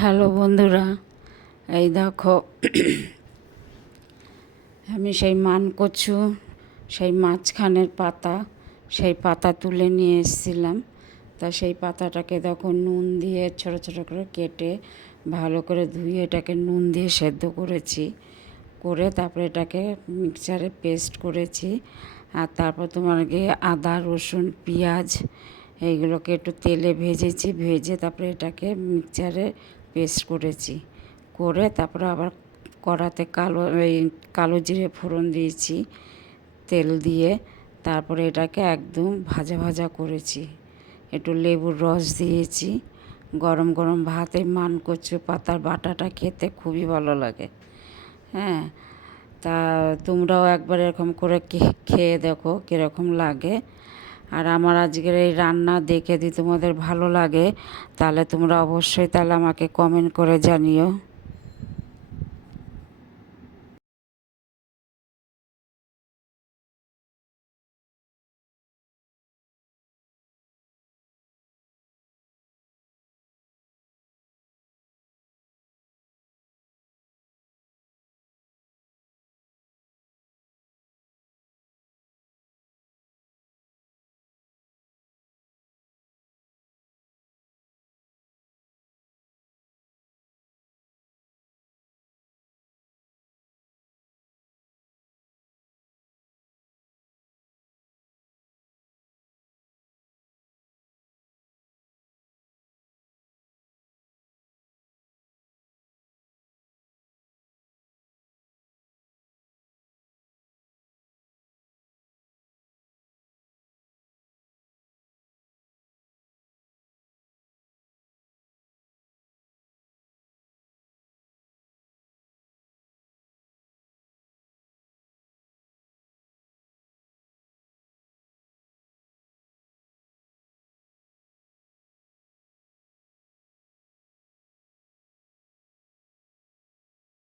Hello বন্ধুরা, এই দেখো আমি সেই মানকচু সেই মাঝখানের পাতা তুলে নিয়ে এসেছিলাম। তা সেই পাতাটাকে দেখো নুন দিয়ে ছোটো ছোটো করে কেটে ভালো করে ধুয়ে এটাকে নুন দিয়ে সেদ্ধ করেছি, করে তারপরে এটাকে মিক্সচারে পেস্ট করেছি। আর তারপর তোমার গিয়ে আদা রসুন পেঁয়াজ এইগুলোকে একটু তেলে ভেজেছি, ভেজে তারপরে এটাকে মিক্সচারে পেস্ট করেছি, করে তারপরে আবার কড়াতে কালো জিরে ফোড়ন দিয়েছি তেল দিয়ে। তারপরে এটাকে একদম ভাজা ভাজা করেছি, একটু লেবুর রস দিয়েছি। গরম গরম ভাতে মানকচু পাতার বাটাটা খেতে খুবই ভালো লাগে। হ্যাঁ, তা তোমরাও একবার এরকম করে খেয়ে দেখো কীরকম লাগে। আর আমার আজকের এই রান্না দেখে যদি তোমাদের ভালো লাগে তাহলে তোমরা অবশ্যই আমাকে কমেন্ট করে জানিও।